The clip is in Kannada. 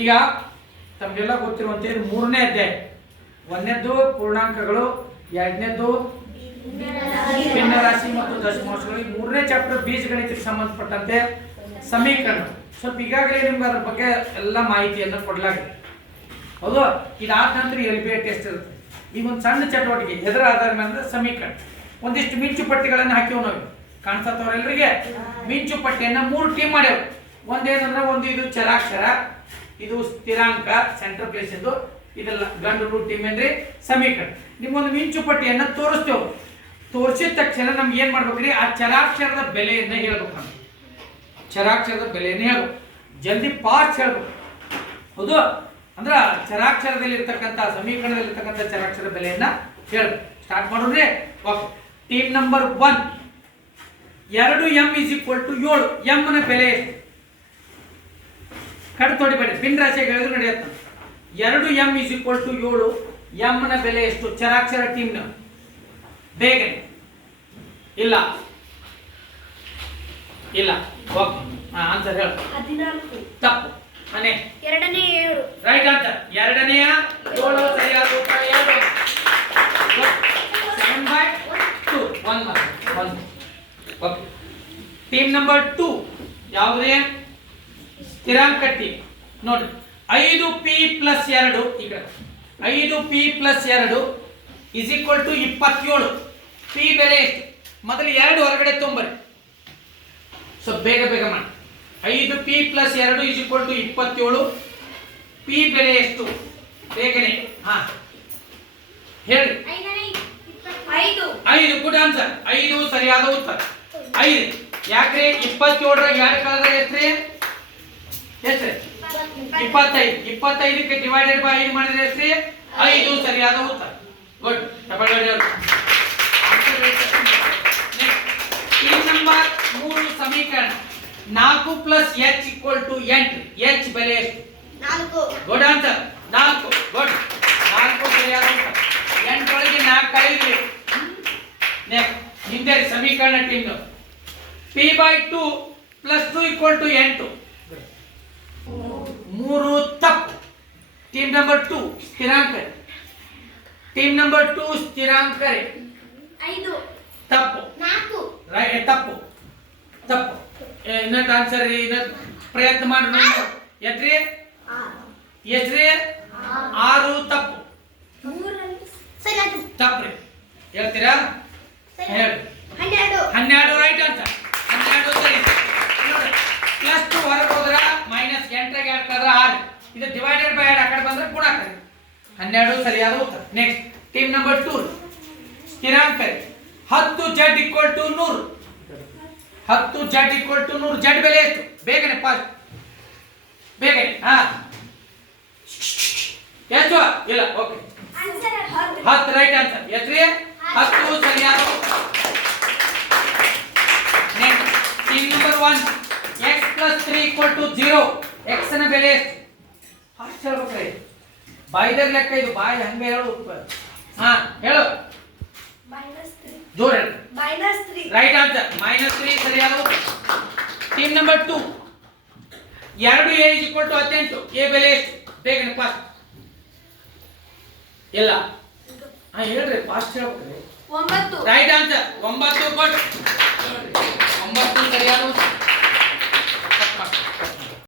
ಈಗ ತಮಗೆಲ್ಲ ಗೊತ್ತಿರುವಂತೆ ಮೂರನೇ ಅಧ್ಯಾಯ. ಒಂದನೇದ್ದು ಪೂರ್ಣಾಂಕಗಳು ಎರಡನೇದ್ದು ಭಿನ್ನ ರಾಶಿ ಮತ್ತು ದಶಮಾಂಶಗಳು. ಈ ಮೂರನೇ ಚಾಪ್ಟರ್ ಬೀಜಗಣಿತಕ್ಕೆ ಸಂಬಂಧಪಟ್ಟಂತೆ ಸಮೀಕರಣ. ಸ್ವಲ್ಪ ಈಗಾಗಲೇ ನಿಮ್ಗೆ ಅದ್ರ ಬಗ್ಗೆ ಎಲ್ಲ ಮಾಹಿತಿಯನ್ನು ಕೊಡಲಾಗಿದೆ. ಹೌದು ಇದಾದ ನಂತರ ಎಲ್ ಬಿ ಟೆಸ್ಟ್ ಇರುತ್ತೆ. ಈಗ ಒಂದು ಸಣ್ಣ ಚಟುವಟಿಕೆ ಎದರ ಆಧಾರ ಮೇಲೆ ಸಮೀಕರಣ. ಒಂದಿಷ್ಟು ಮಿಂಚು ಪಟ್ಟಿಗಳನ್ನು ಹಾಕಿವ್ ನಾವು. ಕಾಣಿಸತ್ತವ್ರೆಲ್ಲರಿಗೆ ಮಿಂಚು ಪಟ್ಟಿಯನ್ನು ಮೂರು ಟೀಮ್ ಮಾಡ್ಯಾವ ಒಂದೇನಂದ್ರೆ ಒಂದು ಇದು ಚರಾಕ್ಷರ ಇದು ಸ್ಥಿರಾಂಕ ಸೆಂಟರ್ ಪ್ಲೇಸ್ ಇದು. ಇದೆಲ್ಲ ಗಂಡು ರೂಟ್ ಟೀಮ್ ಏನ್ರಿ? ಸಮೀಕರಣ. ನಿಮ್ಗೊಂದು ಮಿಂಚು ಪಟ್ಟಿಯನ್ನ ತೋರಿಸ್ತೇವೆ. ತೋರಿಸಿದ ತಕ್ಷಣ ನಮ್ಗೆ ಏನ್ ಮಾಡ್ಬೇಕ್ರಿ? ಆ ಚರಾಕ್ಷರದ ಬೆಲೆಯನ್ನ ಹೇಳ್ಬೇಕು ನಮ್ಗೆ. ಚರಾಕ್ಷರದ ಬೆಲೆಯನ್ನು ಹೇಳ್ಬೇಕು. ಜಲ್ದಿ ಪಾಸ್ಟ್ ಹೇಳ್ಬೇಕು. ಹೌದು? ಅಂದ್ರೆ ಚರಾಕ್ಷರದಲ್ಲಿ ಇರ್ತಕ್ಕಂಥ ಸಮೀಕರಣದಲ್ಲಿ ಇರ್ತಕ್ಕಂಥ ಚರಾಕ್ಷರ ಬೆಲೆಯನ್ನ ಹೇಳ್ಬೇಕು. ಸ್ಟಾರ್ಟ್ ಮಾಡೋದ್ರಿ? ಓಕೆ ಟೀಮ್ ನಂಬರ್ ಒನ್ ಎರಡು ಎಂ ಇಸ್ ಈಕ್ವಲ್ ಟು ಏಳು. ಎಂ ನ ಬೆಲೆ ಎಷ್ಟು? ಕಡ್ ತೊಡಿಬೇಡಿ ಪಿನ್ ರಾಶಿಯಾಗಿ ಹೇಳಿದ್ರು ನಡೆಯುತ್ತೆ. ಎರಡು ಎಂ ಇಸ್ ಈಕ್ವಲ್ ಟು ಏಳು. ಎಂ ನ ಬೆಲೆ ಎಷ್ಟು? ಚರಾಕ್ಷರ ಟಿನ್ ಬೇಗನೆ. ಇಲ್ಲ. ಇಲ್ಲ. ಓಕೆ ಹಾ ಆನ್ಸರ್ ಹೇಳು. ಹದಿನಾಲ್ಕು. ತಪ್ಪು. ಮನೆ. ಎರಡನೇ ಏಳು. ರೈಟ್ ಆನ್ಸರ್ ಎರಡನೆಯ ಏಳು ಸರಿಯಾದ ಉತ್ತರ ಏಳು seven by two one one okay team number two ಯಾವುದೇ? ಸ್ಥಿರಾಂಕ ಟಿ ನೋಡಿ ಐದು ಪಿ ಪ್ಲಸ್ ಎರಡು ಈಗ ಕಡೆ. ಐದು ಪಿ ಪ್ಲಸ್ ಎರಡು ಇಸ್ ಈಕ್ವಲ್ ಟು ಇಪ್ಪತ್ತೇಳು. ಪಿ ಬೆಲೆ ಎಷ್ಟು? ಮೊದಲು ಎರಡು ಹೊರಗಡೆ ತೊಂಬರಿ ಸೊ ಬೇಗ ಬೇಗ ಮಾಡಿ. ಐದು ಪಿ ಪ್ಲಸ್ ಎರಡು ಇಸ್ ಈಕ್ವಲ್ ಟು ಇಪ್ಪತ್ತೇಳು. ಪಿ ಬೆಲೆ ಎಷ್ಟು? ಬೇಗನೆ. ಹಾ. ಹೇಳಿ ಐದು. ಐದು ಗುಡ್ ಆನ್ಸರ್ ಐದು ಸರಿಯಾದ ಉತ್ತರ. ಐದು. ಯಾಕ್ರಿ? ಇಪ್ಪತ್ತೇಳರ ಯಾರ ಕಾಲದಲ್ಲಿ ಎಷ್ಟ್ರಿ ಎಷ್ಟ್ರಿ ಇಪ್ಪತ್ತೈದು ಇಪ್ಪತ್ತೈದಕ್ಕೆ ಡಿವೈಡೆಡ್ ಬೈ ಐದು ಮಾಡಿದ್ರೆ ಎಷ್ಟ್ರಿ ಐದು ಸರಿಯಾದ ಉತ್ತರ. ಗುಡ್ ಈ ನಂಬರ್ ಮೂರು ಸಮೀಕರಣ. ನಾಲ್ಕು ಪ್ಲಸ್ ಎಚ್ ಈಕ್ವಲ್ ಟು ಎಂಟು ಎಚ್ ಬೆಲೆ ಎಷ್ಟು? ಗುಡ್ ಆನ್ಸರ್ ನಾಲ್ಕು. ಗುಡ್ ನಾಲ್ಕು ಸರಿಯಾದ ಉತ್ತರ. ಎಂಟೊಳಗೆ ನಾಲ್ಕು ಕಳೆದ್ರಿ ನೆಕ್ಸ್ಟ್ ಹಿಂದೆ ಸಮೀಕರಣ team P by two plus two equal to ಎಂಟು ಮೂರು ತಪ್ಪು. ಟೀಮ್ ನಂಬರ್ ಟು ಸ್ಥಿರಾಂಕ ಟೀಮ್ ನಂಬರ್ ಟು ಸ್ಥಿರಾಂಕ ಐದು. ತಪ್ಪು. ನಾಲ್ಕು. ತಪ್ಪು. ತಪ್ಪು. ಇನ್ನೊಂದು ಆನ್ಸರ್ ಇನ್ನೊಂದು ಪ್ರಯತ್ನ ಮಾಡಿ ನೋಡಿ. ಎಷ್ಟ್ರಿ? ಎಷ್ಟ್ರಿ? ಆರು. ತಪ್ಪು. ತಪ್ಪು ರೀ ಅದು ತಪ್ಪ್ರಿ. ಹೇಳ್ತೀರಾ? ಹೇಳಿ. ಹನ್ನೆರಡು. ಹನ್ನೆರಡು ರೈಟ್ ಆನ್ಸರ್ ಹನ್ನೆರಡು ಸರಿ. ಪ್ಲಸ್ ಟು ಹೊರಗೆ ಎಂಟರಾಗ ಎರಡು ಕಳೆದ್ರೆ ಆರು ಇದು ಡಿವೈಡೆಡ್ ಬೈ ಎರಡು ಆ ಕಡೆ ಬಂದ್ರೆ ಗುಣ ಆಗ್ತದೆ ಹನ್ನೆರಡು ಸರಿಯಾದ ಉತ್ತರ. ನೆಕ್ಸ್ಟ್ ಟೀಮ್ ನಂಬರ್ ಟೂ ಸ್ಥಿರಾಂಕ ರೀ. ಹತ್ತು ಜಡ್ ಈಕ್ವಲ್ ಟು ನೂರು. ಹತ್ತು ಜಡ್ ಈಕ್ವಲ್ ಟು ನೂರು. ಜಡ್ ಬೆಲೆ ಎಷ್ಟು? ಬೇಗನೆ ಪಾಸ್ ಬೇಗನೆ. ಹಾ. ಎಷ್ಟು? ಇಲ್ಲ ಓಕೆ ಆನ್ಸರ್ ಹತ್ತು. ಹತ್ತು ರೈಟ್ ಆನ್ಸರ್ ಎಷ್ಟ್ರಿ ಹತ್ತು. ಸರಿಯಾದ next team number one X plus three equal to zero ಎಕ್ಸ್ನ ಬೆಲೆ ಎಷ್ಟು? ಫಾಸ್ಟ್ ಹೇಳ್ಬೇಕ್ರಿ ಬಾಯ್ದಾಗ ಲೆಕ್ಕ ಇದು ಬಾಯಿ ಹಂಗೆ ಹೇಳು ಹಾ ಹೇಳು. ಜೋರ್ ಹೇಳು. ರೈಟ್ ಆನ್ಸರ್ ಮೈನಸ್ ತ್ರೀ ಸರಿಯಾದ ಟೀಮ್ ನಂಬರ್ ಟೂ ಎರಡು ಎ ಇಸ್ ಈಕ್ವಲ್ ಟು ಹದಿನೆಂಟು. ಎ ಬೆಲೆ ಎಷ್ಟು? ಬೇಗನೆ ಫಾಸ್ಟ್ ಇಲ್ಲ. ಹಾ ಹೇಳ್ರಿ ಫಾಸ್ಟ್ ಹೇಳ್ಬೇಕ್ರಿ ಒಂಬತ್ತು. ರೈಟ್ ಆನ್ಸರ್ ಒಂಬತ್ತು ಕೊಟ್ಟು. ಒಂಬತ್ತು ಸರಿಯಾದ